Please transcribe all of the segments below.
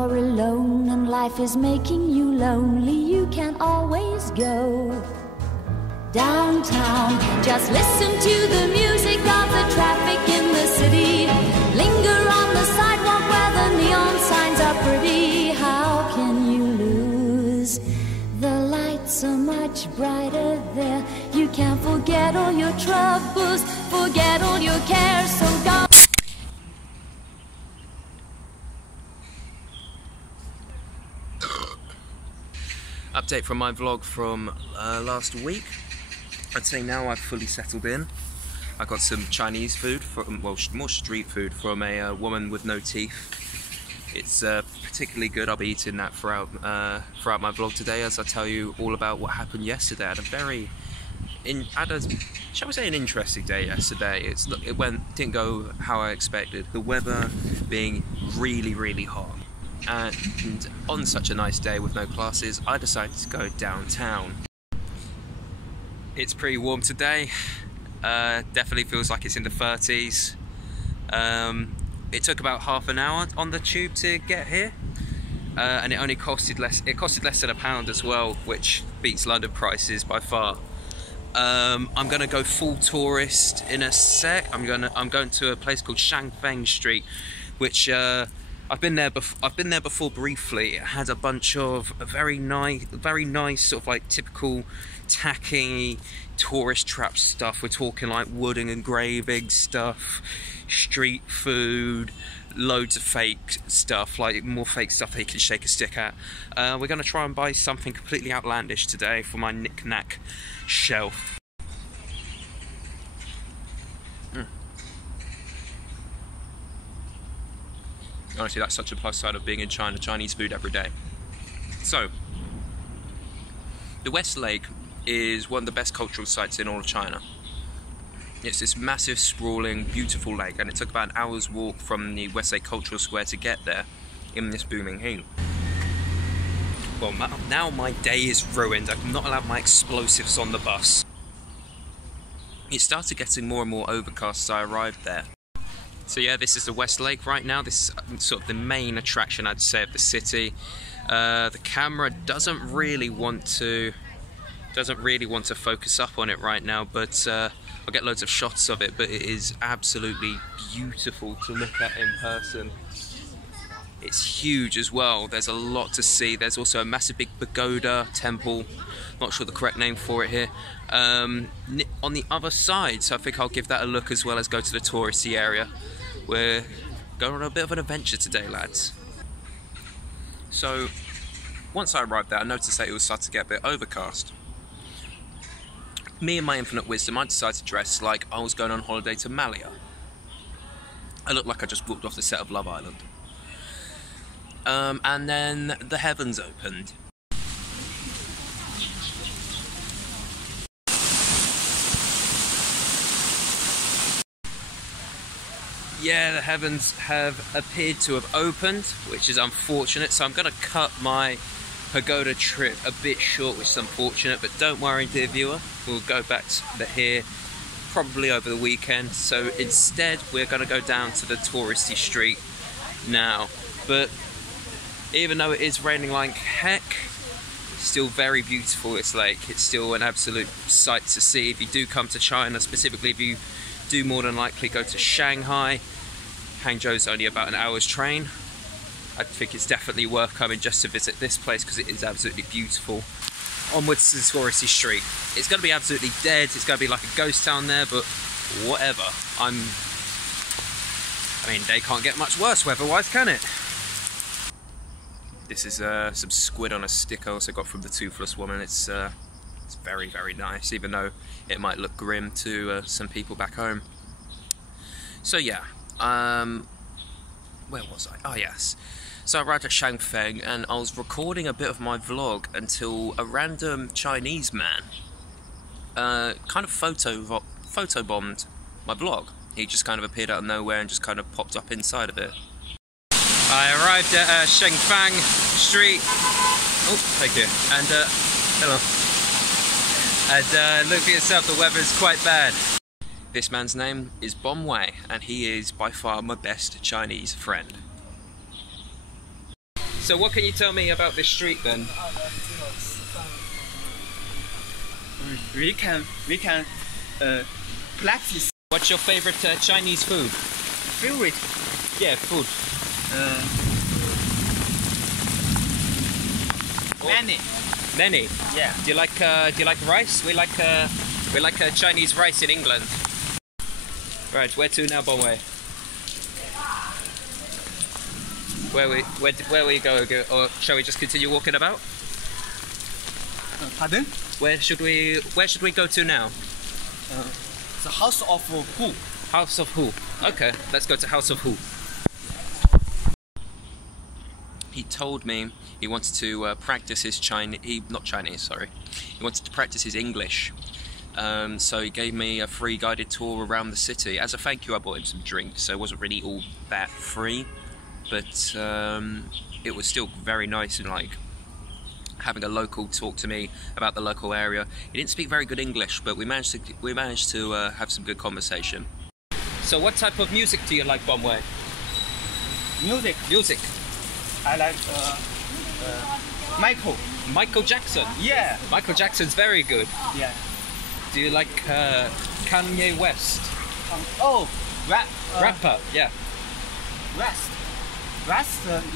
you're alone and life is making you lonely, you can always go downtown. Just listen to the music of the traffic in the city. Linger on the sidewalk where the neon signs are pretty. How can you lose? The lights are much brighter there. You can forget all your troubles, forget all your cares, so go. Update from my vlog from last week. I'd say now I've fully settled in. I got some Chinese food, well, more street food from a woman with no teeth. It's particularly good. I'll be eating that throughout my vlog today, as I tell you all about what happened yesterday. I had a shall we say, an interesting day yesterday. It didn't go how I expected. The weather being really, really hot. And on such a nice day with no classes, I decided to go downtown. It's pretty warm today. Definitely feels like it's in the 30s. It took about half an hour on the tube to get here, and it only costed less. It costed less than £1 as well, which beats London prices by far. I'm gonna go full tourist in a sec. I'm going to a place called Shangfeng Street, which I've been there before briefly. It had a bunch of very nice sort of like typical tacky tourist trap stuff. We're talking like wooden engraving stuff, street food, loads of fake stuff, like more fake stuff that you can shake a stick at. We're going to try and buy something completely outlandish today for my knick-knack shelf. Honestly, that's such a plus side of being in China. Chinese food every day. So, the West Lake is one of the best cultural sites in all of China. It's this massive, sprawling, beautiful lake, and it took about an hour's walk from the West Lake Cultural Square to get there in this booming heat. Well, now my day is ruined. I'm not allowed my explosives on the bus. It started getting more and more overcast as I arrived there. So yeah, this is the West Lake right now. This is sort of the main attraction, I'd say, of the city. The camera doesn't really want to focus up on it right now, but I'll get loads of shots of it. But it is absolutely beautiful to look at in person. It's huge as well. There's a lot to see. There's also a massive big pagoda temple. Not sure the correct name for it here. On the other side, so I think I'll give that a look as well as go to the touristy area. We're going on a bit of an adventure today, lads. So, once I arrived there, I noticed that it was starting to get a bit overcast. Me and my infinite wisdom, I decided to dress like I was going on holiday to Malia. I looked like I just walked off the set of Love Island. And then the heavens opened. Yeah, the heavens have appeared to have opened, which is unfortunate, so I'm going to cut my pagoda trip a bit short, which is unfortunate, but don't worry, dear viewer, we'll go back to here probably over the weekend. So instead, we're going to go down to the touristy street now. But even though it is raining like heck, it's still very beautiful, this lake. It's still an absolute sight to see. If you do come to China, specifically if you do more than likely go to Shanghai. Hangzhou's only about an hour's train. I think it's definitely worth coming just to visit this place because it is absolutely beautiful. Onwards to the touristy street. It's going to be absolutely dead. It's going to be like a ghost town there, but whatever. I mean, they can't get much worse weather-wise, can it? This is some squid on a stick I also got from the Toothless Woman. It's very, very nice, even though it might look grim to some people back home. So yeah, where was I? Oh yes. So I arrived at Shangfeng and I was recording a bit of my vlog until a random Chinese man kind of photobombed my vlog. He just kind of appeared out of nowhere and just kind of popped up inside of it. I arrived at Shangfeng Street. Oh, thank you. And hello. And look for yourself, the weather is quite bad. This man's name is Bom Wei, and he is by far my best Chinese friend. So what can you tell me about this street then? We can practice. What's your favorite Chinese food? Favorite? Yeah, food. Many. Many. Yeah. Do you like rice? We like Chinese rice in England. Right, where to now, Bonway? Where we go, or shall we just continue walking about? Pardon? Where should we go to now? The house of who? House of who? Okay, let's go to House of who. He told me he wanted to practice his He wanted to practice his English. So he gave me a free guided tour around the city. As a thank you, I bought him some drinks, so it wasn't really all that free, but it was still very nice and like having a local talk to me about the local area. He didn't speak very good English, but we managed to have some good conversation. So what type of music do you like, Bonway? Music. Music. I like Michael. Michael Jackson. Yeah. Michael Jackson's very good. Yeah. Do you like Kanye West? Rapper. Yeah. West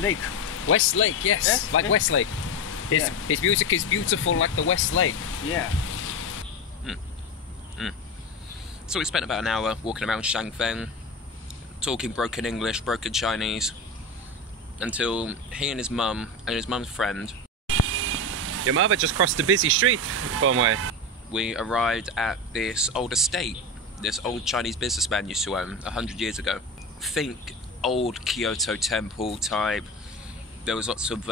Lake. Westlake, yes. Like Westlake. His music is beautiful like the Westlake. Yeah. So we spent about an hour walking around Shangfeng, talking broken English, broken Chinese, until he and his mum and his mum's friend. Your mother just crossed a busy street, Bonway. We arrived at this old estate this old Chinese businessman used to own 100 years ago. Think old Kyoto temple type. There was lots of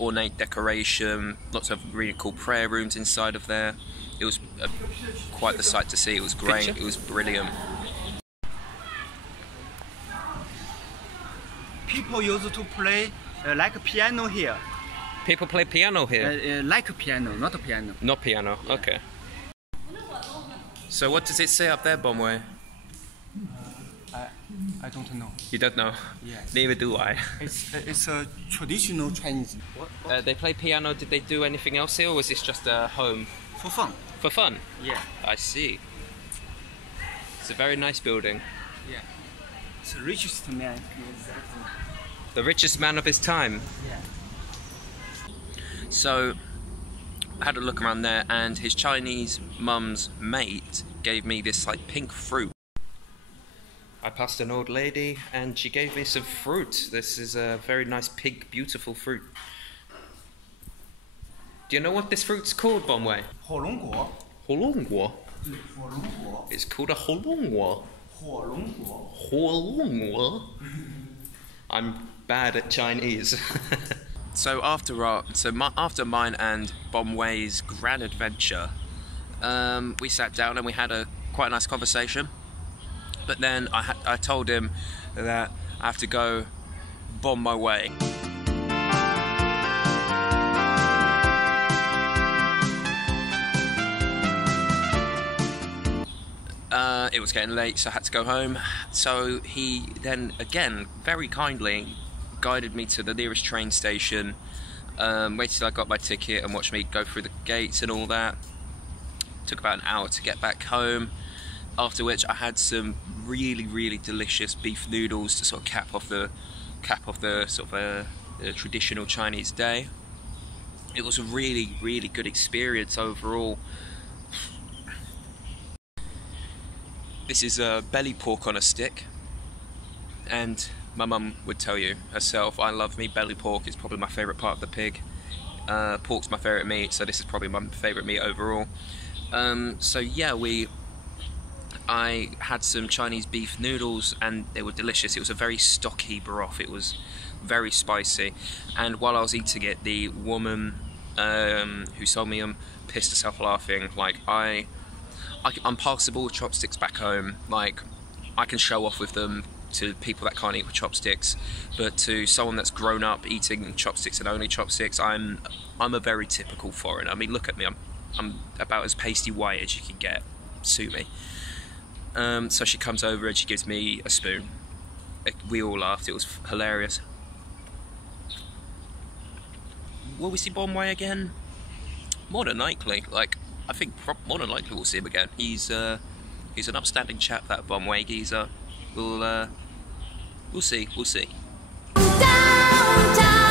ornate decoration, lots of really cool prayer rooms inside of there. It was quite the sight to see. It was great. It was brilliant. People used to play like piano here. People play piano here? Like piano, not piano. Not piano, yeah. Okay. So what does it say up there, Bomway? I don't know. You don't know? Yes. Neither do I. It's a traditional Chinese. What? They play piano. Did they do anything else here, or was this just a home? For fun. For fun? Yeah. I see. It's a very nice building. Yeah. It's the richest man. The richest man of his time. Yeah. So, I had a look around there, and his Chinese mum's mate gave me this like pink fruit. I passed an old lady, and she gave me some fruit. This is a very nice, pink, beautiful fruit. Do you know what this fruit's called, Bonway? 火龙果. 火龙果? 火龙果. It's called a 火龙果. 火龙果. 火龙果? I'm bad at Chinese. So after mine and Bomway's grand adventure, we sat down and we had quite a nice conversation. But then I told him that I have to go bomb my way. It was getting late, so I had to go home. So he then, again, very kindly guided me to the nearest train station, waited till I got my ticket and watched me go through the gates and all that. Took about an hour to get back home, after which I had some really, really delicious beef noodles to sort of cap off the sort of traditional Chinese day. It was a really, really good experience overall. This is belly pork on a stick, and my mum would tell you herself, I love me belly pork. It's probably my favourite part of the pig. Pork's my favourite meat, so this is probably my favourite meat overall. So yeah, I had some Chinese beef noodles and they were delicious. It was a very stocky broth. It was very spicy, and while I was eating it, the woman who sold me them pissed herself laughing. Like, I'm passable with chopsticks back home. Like, I can show off with them to people that can't eat with chopsticks, but to someone that's grown up eating chopsticks and only chopsticks, I'm a very typical foreigner. I mean, look at me, I'm about as pasty white as you can get. Sue me. So she comes over and she gives me a spoon. We all laughed. It was hilarious. will we see Bonway again? More than likely. Like, I think more than likely we'll see him again. He's an upstanding chap, that Bonway geezer. We'll see. Downtown.